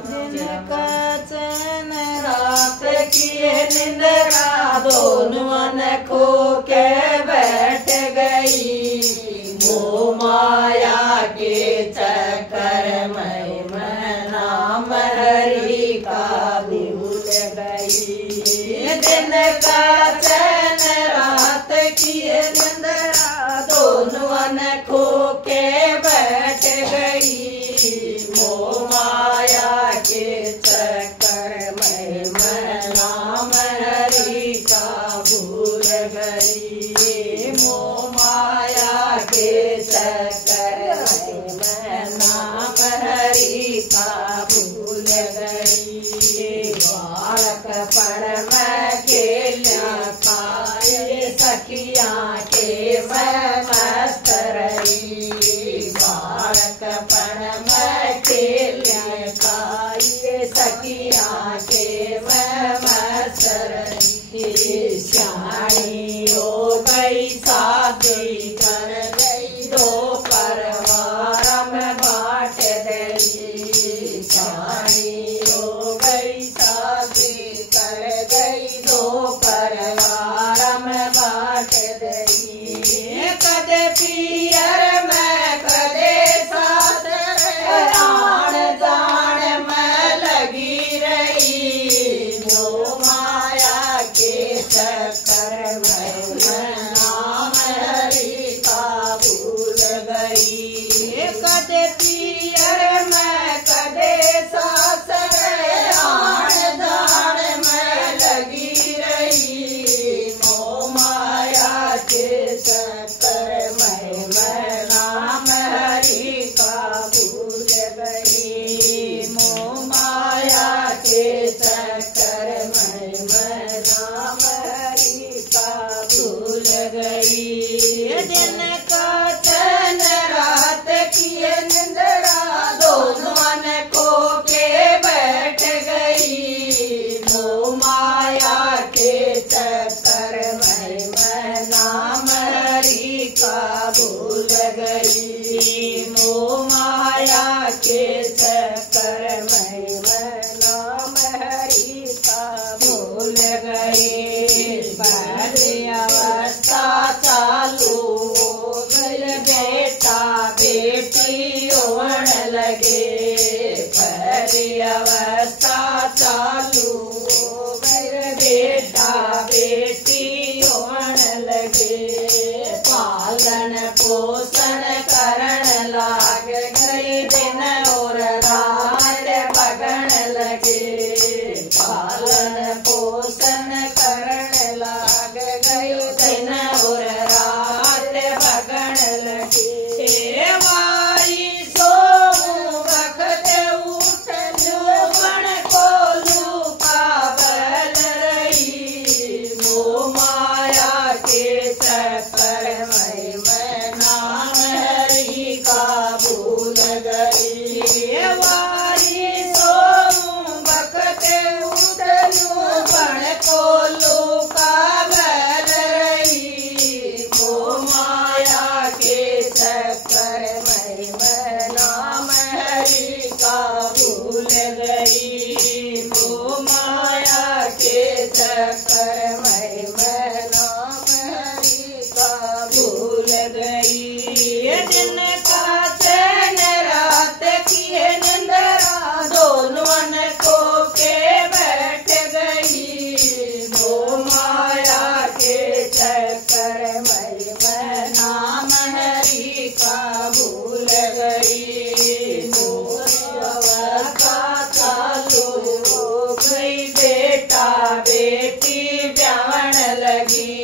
जिनका चैन रात किए निंद्रा दोनों ने खो के बैठ गई। मोह माया के चक्कर में नाम हरि का भूल गई। दिन का चैन रात किए निंद्रा दोनों ने खो के बैठ गई। मोह माया के चक्कर में नाम हरि का भूल गई। मोह माया के चक्कर में नाम हरि का भूल गई। बालक पर मैं खेलिया खाए सखिया के मैं मस्त रही। बालक पर मैं खेलिया खाए सखिया के मैं मस्त रही। श्याणी हो गई शादी कर गई दो परिवार में बांट गई। श्याणी हो गई शादी कर गई दो परिवार में बांट गई। कदे पियर में कदे साथ आन जान में लगी रही। मोह माया के चक्कर में नाम हरि का भूल गई। कदे पियर में कदे साथ आन जान में लगी रही। मोह माया के चक्कर में नाम हरि का भूल गई। मोह माया के चक्कर में नाम हरि का भूल गई। दिन का चैन रात किए निंद्रा दोनों ने खो के बैठ गई। मोह माया के चक्कर में नाम हरि का भूल गई। मोह माया के चक्कर में नाम हरि का भूल गई। पहली अवस्था चालू हो गई बेटा बेटी होने लगे। पहली अवस्था चालू हो गई बेटा बेटी होने लगे। पालन पोषण करण लाग गई दिन और रात बगन लगे। पालन पोषण करण लाग गई दिन और रात बगन लगे। वारी सो वक्त उठ बन को लूका बल रही। मोह माया के चक्कर में नाम हरि का भूल गई। वारी सो वक्त उठ बन को लूका बल रही। मोह माया के चक्कर में नाम हरि का भूल गई। मोह माया के चक्कर में नाम हरि का भूल गई। दिन का चैन रात किए निंद्रा दोनों ने खो के बैठ गई। मोह माया के चक्कर में नाम हरि का भूल गई। मोह अवस्था चालू हो गई बेटा बेटी ब्याहन लगी।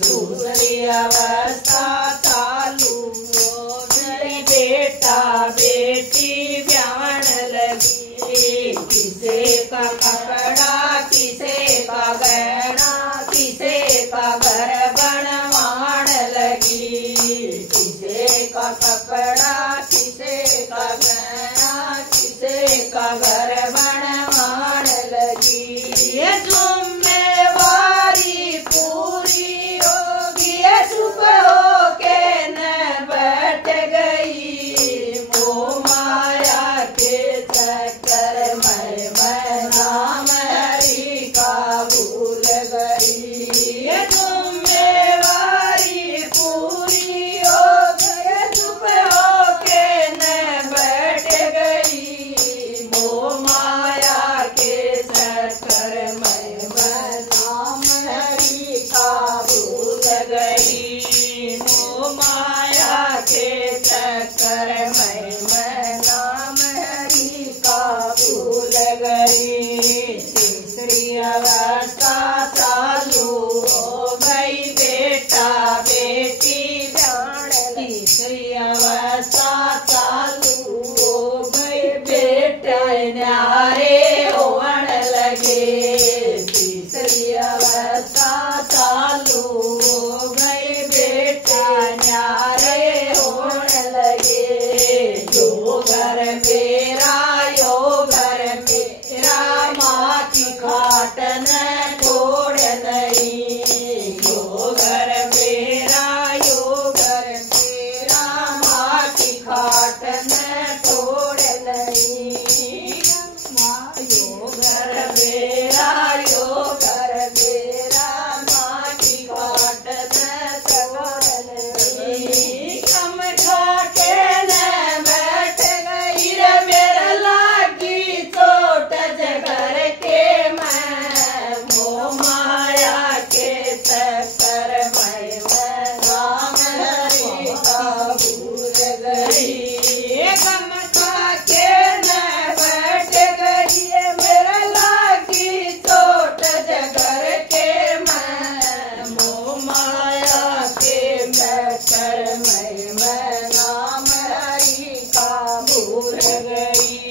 दूसरी अवस्था चालू हो गई बेटा बेटी ब्याहन लगी। किसे का कपड़ा किसे का गहना किसे का घर बनवान लगी। किसे का कपड़ा किसे का गहना किसे का घर बनवान लगी। ये जिम्मेवारी पूरी होगी चुप हो के न बैठ गई। मोह माया घर मेरा यो घर मेरा माँ की खाट न छोड़ नहीं। यो घर मेरा यो घर मेरा माँ की खाट न छोड़ नहीं। यो घर मेरा यो घर मेरा माँ की खाट न छोड़ नहीं। कम खा के न बैठ गई रे मेरे लागी चोट जगर के मैं मोह माया के चक्कर में राम हरि का भूल गई। कम खा के न बैठ गई मेरे लागी चोट जगर के मैं मोह माया के चक्कर में नाम हरि का भूल गई।